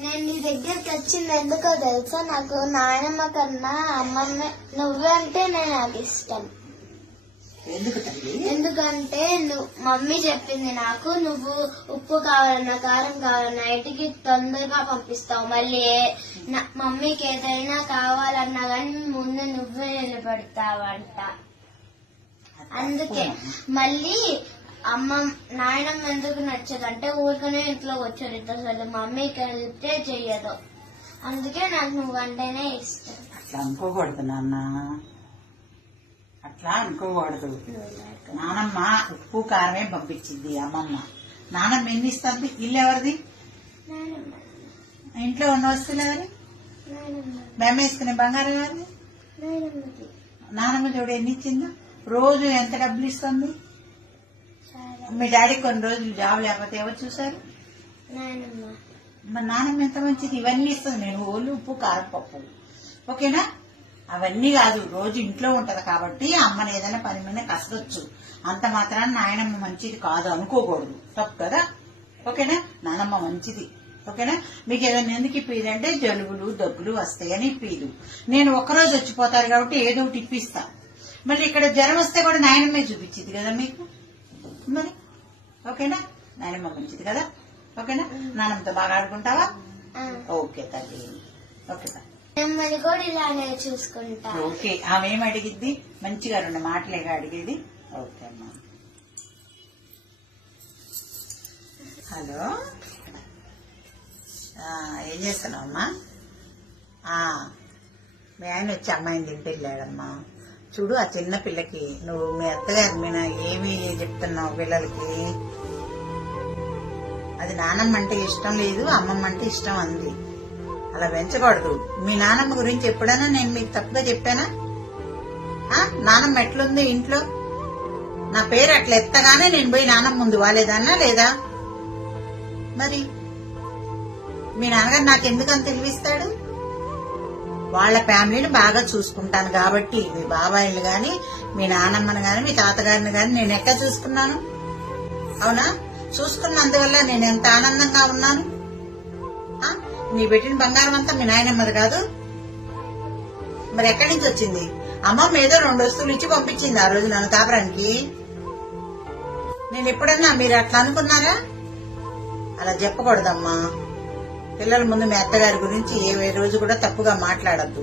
నేను నీ దగ్గరికి వచ్చింది ఎందుకో తెలుసా, నాకు నాయనమ్మ కన్నా అమ్మమ్మ నువ్వే అంటే నాకు ఇష్టం. ఎందుకంటే మమ్మీ చెప్పింది నాకు, నువ్వు ఉప్పు కావాలన్నా కారం కావాలన్నా ఇంటికి తొందరగా పంపిస్తావు, మళ్ళీ మమ్మీకి ఏదైనా కావాలన్నా కానీ ముందు నువ్వే నిలబెడతావంట. అందుకే మళ్ళీ నాయనమ్మ ఎందుకు నచ్చదంటే ఊరికనే ఇంట్లో కూర్చొని అసలు మమ్మీకి వెళ్తే చెయ్యదు. అందుకే నాకు నువ్వంటేనే ఇష్టం. అట్లా అనుకోకూడదు నాన్న, అట్లా అనుకోకూడదు. నానమ్మ ఉప్పు కారమే పంపించింది అమ్మమ్మ. నానమ్మ ఎన్ని ఇస్తుంది? ఇల్లు ఎవరిది? ఇంట్లో ఉన్న వస్తువులు ఎవరి? మేము వేసుకునే బంగారం ఎవరిది? నానమ్మ చూడు ఎన్ని ఇచ్చిందో. రోజు ఎంత డబ్బులు ఇస్తుంది? మీ డాడీ కొన్ని రోజులు జాబ్ లేకపోతే ఎవరు చూసారు? మరి నానమ్మ ఎంత మంచిది, ఇవన్నీ ఇస్తుంది. నేను ఓళ్ళు ఉప్పు కారం పప్పు, ఓకేనా? అవన్నీ కాదు, రోజు ఇంట్లో ఉంటది కాబట్టి అమ్మని ఏదైనా పని మీద కసరొచ్చు. అంత మాత్రాన నాయనమ్మ మంచిది కాదు అనుకోకూడదు, తప్పు కదా? ఓకేనా? నానమ్మ మంచిది, ఓకేనా? మీకు ఏదైనా ఎందుకు ఇప్పిదంటే జలుబులు దగ్గులు వస్తాయని ఇప్పిదు. నేను ఒక్కరోజు వచ్చిపోతారు కాబట్టి ఏదో ఒకటి ఇప్పిస్తా. మళ్ళీ ఇక్కడ జ్వరం వస్తే కూడా నాయనమ్మే చూపించింది కదా మీకు, మరి ఓకేనా? నాయనమ్మ మంచిది కదా, ఓకేనా? నానమ్మతో బాగా ఆడుకుంటావా? ఓకే తల్లి, ఓకే కూడా ఇలానే చూసుకుంటా. ఓకే, ఆమె ఏం అడిగిద్ది? మంచిగా 2 మాటలేగా అడిగేది. ఓకే అమ్మా. హలో, ఏం చేస్తున్నావు అమ్మా? మీ ఆయన వచ్చి అమ్మాయిని తింటే వెళ్ళాడమ్మా. చూడు ఆ చిన్న పిల్లకి నువ్వు మీ అత్తగారి మీద ఏమి చెప్తున్నావు పిల్లలకి? అది నానమ్మ అంటే ఇష్టం లేదు, అమ్మమ్మ అంటే ఇష్టం అంది. అలా పెంచకూడదు. మీ నానమ్మ గురించి ఎప్పుడైనా నేను మీకు తప్పుగా చెప్పానా? నానమ్మ ఎట్లుంది ఇంట్లో? నా పేరు అట్లా ఎత్తగానే నేను పోయి నానమ్మ ముందు వాలేదన్నా లేదా? మరి మీ నాన్నగారు నాకెందుకని తెలివిస్తాడు? వాళ్ళ ఫ్యామిలీని బాగా చూసుకుంటాను కాబట్టి. మీ బాబాయిలు గాని, మీ నానమ్మని గాని, మీ తాతగారిని గాని నేను ఎక్కడ చూసుకున్నాను? అవునా? చూసుకున్నందువల్ల నేను ఎంత ఆనందంగా ఉన్నాను. నీ పెట్టిన బంగారం అంతా మీ నాయనమ్మది కాదు, మరి ఎక్కడి నుంచి వచ్చింది? అమ్మమ్మ ఏదో 2 వస్తువులు ఇచ్చి పంపించింది ఆ రోజు నన్ను కాపురానికి. నేను ఎప్పుడన్నా మీరు అట్లా అనుకున్నారా? అలా చెప్పకూడదమ్మా. పిల్లల ముందు మీ అత్తగారి గురించి ఏ రోజు కూడా తప్పుగా మాట్లాడద్దు.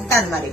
ఉంటాను మరి.